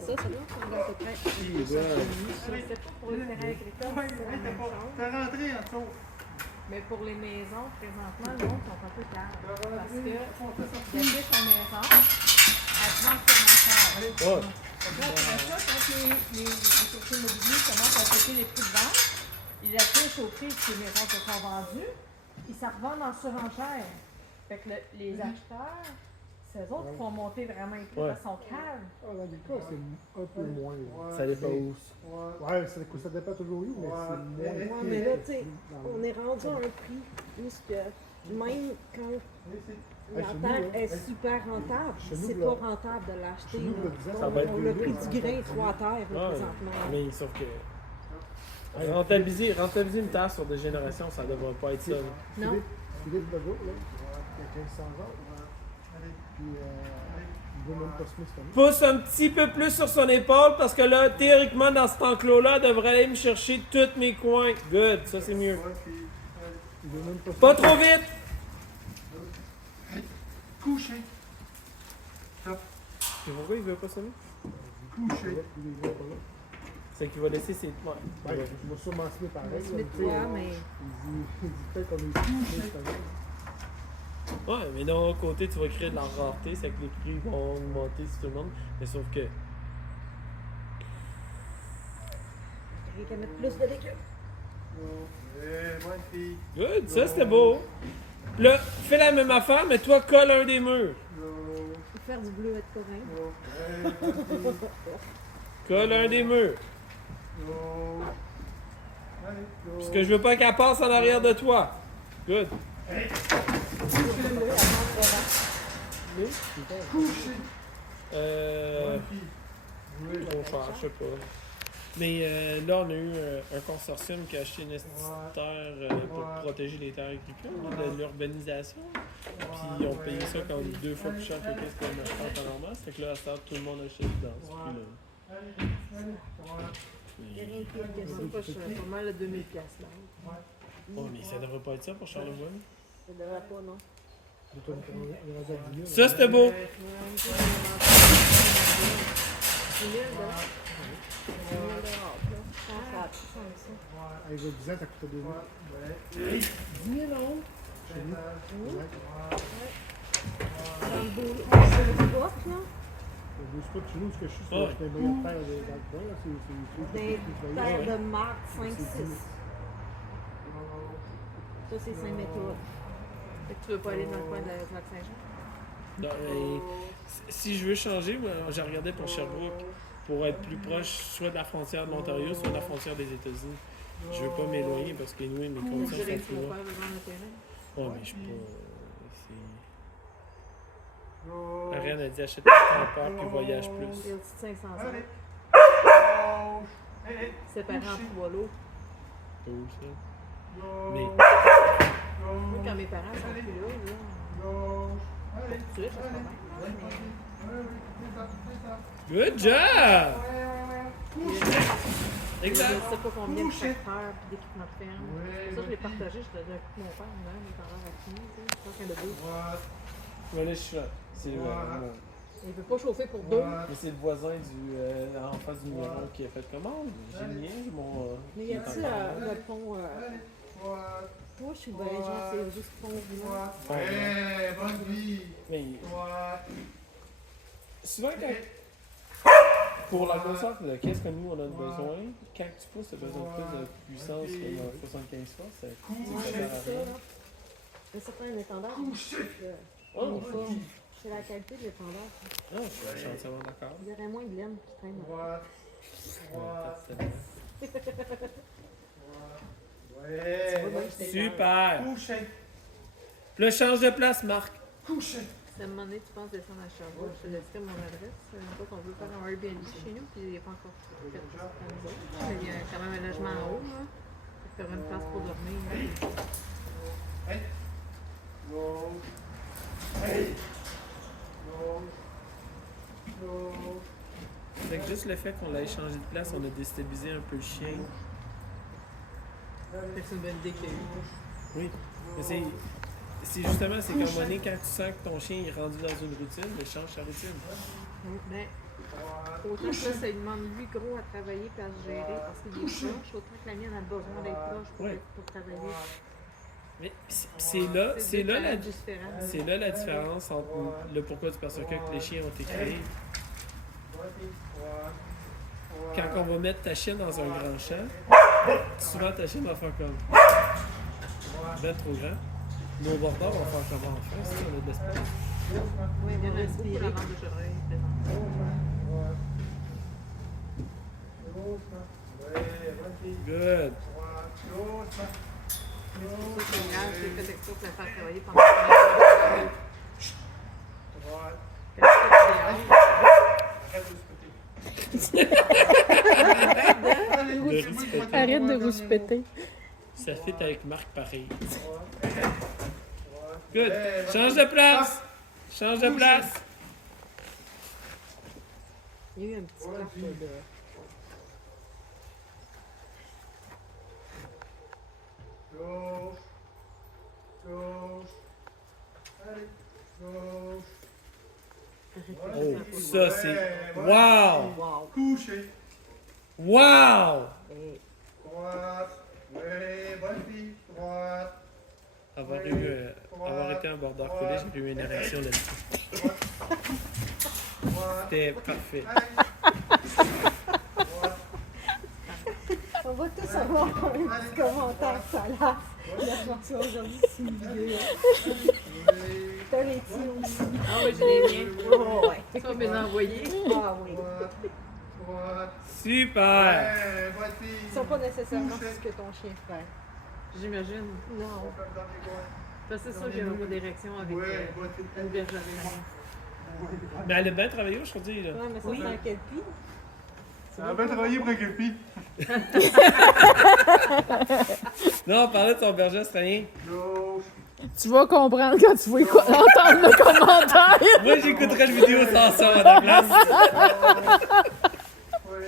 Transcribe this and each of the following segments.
c'est ça, ça doit ressembler à peu près. Je sais pas pour les terrains agricoles, c'est la même chose. T'es rentré en dessous. Mais pour les maisons, présentement, le monde sont un peu calmes. Parce que depuis son maison, elle prend sur mon char. Ouais. Donc là, après ça, quand les courtiers immobiliers commencent à acheter les prix de vente, ils affichent au prix que les maisons se sont vendues, ils s'en revendent en surenchère. Fait que les acheteurs, c'est eux autres qui font monter vraiment les prix, parce qu'ils sont calmes. Ah, dans des cas, c'est un peu moins. Ça dépend où. Ouais, ça dépend toujours où, mais c'est moins. Ouais, mais là, tu sais, on est rendu à un prix où ce que même quand la chez nous, terre là, est super rentable, chez nous, c'est là, pas rentable de l'acheter. chez nous, là. le disant, ça va être Le prix du grain, 3 terres, là, Ouais, présentement. mais sauf que. Rentabiliser une terre sur des générations, ça devrait pas être ça. là. Non? Philippe Legault, là, qui a 1500 ans, puis il veut même pas se mettre cette année. Pousse un petit peu plus sur son épaule parce que là, théoriquement, dans cet enclos-là, elle devrait aller me chercher tous mes coins. Good, ça c'est mieux. Il veut même pas se Pas mettre. trop vite! Couché. Et pourquoi il veut pas sonner? Couché. Il est pas là. C'est qu'il va laisser ses. Ouais. Ben, il va sûrement se mettre pareil. Se mettre tu sais, toi, mais il dit peut-être qu'on est couché cette année. Ouais, mais d'un autre côté, tu vas créer de la rareté, c'est que les prix vont augmenter sur tout le monde. Mais sauf que. il y a qu'à mettre plus de légumes. Bonne fille. Good, ça c'était beau. Là, fais la même affaire, mais toi, colle un des murs. Faut faire du bleuet de Corinne. Colle un des murs. Parce que je veux pas qu'elle passe en arrière de toi. Good. Couché. Trop cher, je sais pas. Mais là, on a eu un consortium qui a acheté une terre pour protéger les terres agricoles de l'urbanisation. Puis ils ont payé ça comme 2 fois plus cher que ce qu'on achète en normal. C'est que là, à ce temps, tout le monde achète dans ce prix-là. Il n'y a rien de pire que ça. Ça, je suis pas mal à 2000 piastres là. Oh, mais ça devrait pas être ça pour Charlevoix. Ça devrait pas, non. Il est rendu à 10 000. Ça, c'était beau. 10 000 là. Avec votre 10 ans, ça coûtait 2 000. 10 000 euros. Chez nous. Exact. Dans le beau là. Le beau spot chez nous, ce que je suis, c'est Ouais. un moyen de terre dans le coin. Là, c'est Des terres de marque 5-6. Ça, c'est Saint-Méthode. Fait que tu veux pas aller dans le coin de la Saint-Jean? Non, si je veux changer, moi, j'ai regardé pour Sherbrooke pour être plus proche soit de la frontière de l'Ontario, soit de la frontière des États-Unis. Je veux pas m'éloigner parce que nous, mes Je conditions dirais sont que plus mon loin. père veut vendre le terrain. Ouais, mais je suis pas. Ariane a dit achète ton père puis voyage Il y plus. a au-dessus de 500 ans. Séparé en 3 lots. C'est où ça? Mais Moi, quand mes parents sont plus là, pour tuer, ça se passe bien. good job! Je Exact. sais pas combien de tracteurs et d'équipements de ferme. C'est pour ça que je l'ai partagé, je donnais un coup de mon père, mais il est en l'air à finir, tu sais. Je pense qu'il y en a deux. Voilà, je suis là. C'est le, Il veut pas chauffer pour deux. mais c'est le voisin en face du numéro qui a fait commande. J'ai le mien, j'ai mon. Mais y a-t-il le pont Moi, je suis bien genre, c'est juste pont Villon. Bonne fille. Mais souvent, pour la grosseur de qu'est-ce que nous on a besoin, quand tu pousses, tu as besoin de plus de puissance comme un 75 forces, ça Ouais, sert à c'est ça, rien. là. Un certain étendard. Oh, Uniforme. C'est la qualité de l'étendard. non, je suis entièrement d'accord. Il y aurait moins de laine qui traîne. Super! Couché. Le change de place, Marc. Couché. Si à un moment donné, tu penses descendre à Sherbrooke, je te laisserai mon adresse. Donc, on veut faire un Airbnb chez nous, puis il n'est pas encore fait pour nous autres. Mais il y a quand même un logement en haut, là. Il y aura une place pour dormir. Hey. No. Hey. No. No. Fait que juste le fait qu'on l'ait changé de place, on a déstabilisé un peu le chien. Fait que c'est une bonne idée qu'il y a eu. Oui. Mais c'est justement, c'est qu'à un moment donné, quand tu sens que ton chien est rendu dans une routine, il change sa routine. Mais Autant que là, ça lui demande lui gros à travailler et à se gérer parce qu'il est proche, autant que la mienne a besoin d'être proche pour travailler. Mais c'est là la différence. C'est là la différence entre le pourquoi du parce que les chiens ont été créés. Quand on va mettre ta chienne dans un grand champ, souvent ta chienne va faire comme ben trop grand. Nos bordeurs vont faire comment en face, on a de l'espace. Oui, bien respirer avant de gérer. Good. C'est grave, j'ai fait exprès pour la faire travailler pendant 15 Arrête de rouspéter. Ça fit avec Marc pareil. Good. Change de place. Change de place. Il y a eu un petit clap de... Gauche. Gauche. Allez. Gauche. Oh, ça c'est. Wow! Wow! Couché. Wow! Hey. Droite. Oui, bonne fille. Droite. Avoir été un bordeur collé, j'ai eu une érection là-dessus. Droite. C'était parfait. Allez. Droite. On va tous avoir un petit commentaire salace. La chanson aujourd'hui, c'est vieux. T'as les tiens aussi. Ah oui, j'ai les miens. Oh, ouais. Tu vas me les envoyer. Ah oui. Droite. Droite. Super! Ouais, bonne fille. Ils sont pas nécessairement ce que ton chien fait. J'imagine. Non. Parce que c'est sûr qu'il y a beaucoup d'érections avec Ouais, bonne fille. une bergerie. Mais elle a bien travaillé aujourd'hui, là. Ouais, mais ça, c'est un kelpie. Ça a bien travaillé pour un guppy. Non, on parlait de son berger australien. Gauche. Tu vas comprendre quand tu vas entendre le commentaire. Moi, j'écouterais la vidéo sans son à la place. Oui.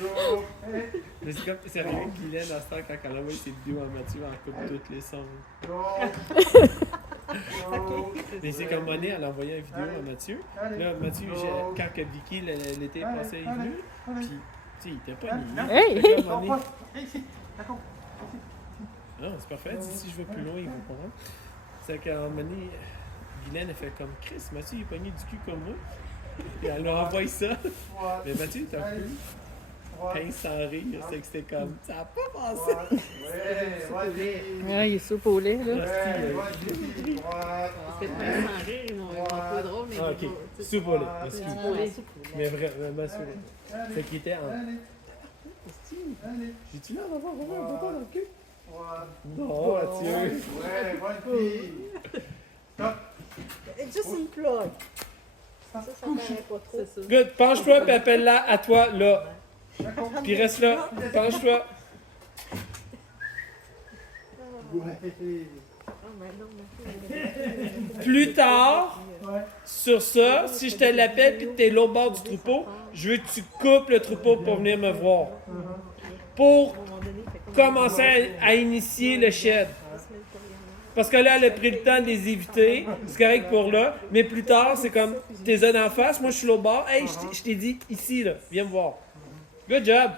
Gauche. Mais c'est comme sérieux, Guylaine, à ce temps, quand elle envoie ses vidéos à Mathieu, elle coupe toutes les sons. Gauche. Mais c'est comme Monet, elle a envoyé une vidéo à Mathieu. Là, Mathieu, quand que Vicky, l'été passé, est venu, puis, tu sais, il était pas ni. Hey, Fait que là, Monet- Non, c'est parfait. Si je vais plus loin, il va comprendre. C'est qu'à un moment donné, Guylaine a fait comme Chris, Mathieu, il est pogné du cul comme moi. Et elle leur envoie ça. Mais Mathieu, il était un peu pince sans rire. C'est que c'était comme, ça a pas passé. ouais, il est soupe au lait, là. Parce que de pince sans rire, ils m'ont trouvé drôle, mais Ah, ok. Soupe au lait. Excuse. Poulet. Mais vraiment soupe au lait. C'est qu'il était en. J'ai-tu l'air d'avoir vraiment un bouton dans le cul? Non, Mathieu. Ouais, bonne fille. Juste une plug. Ça paraît pas trop. C'est ça. Good, penche-toi puis appelle-la à toi, là. Puis reste là. Penche-toi. Plus tard, sur ça, si je te l'appelle puis que t'es l'autre bord du troupeau, je veux que tu coupes le troupeau pour venir me voir. Pour commencer à initier le shed. Parce que là, elle a pris le temps de les éviter. C'est correct pour là. Mais plus tard, c'est comme, t'es en face, moi je suis l'autre bord. Hey, je t'ai dit ici, là. Viens me voir. Good job.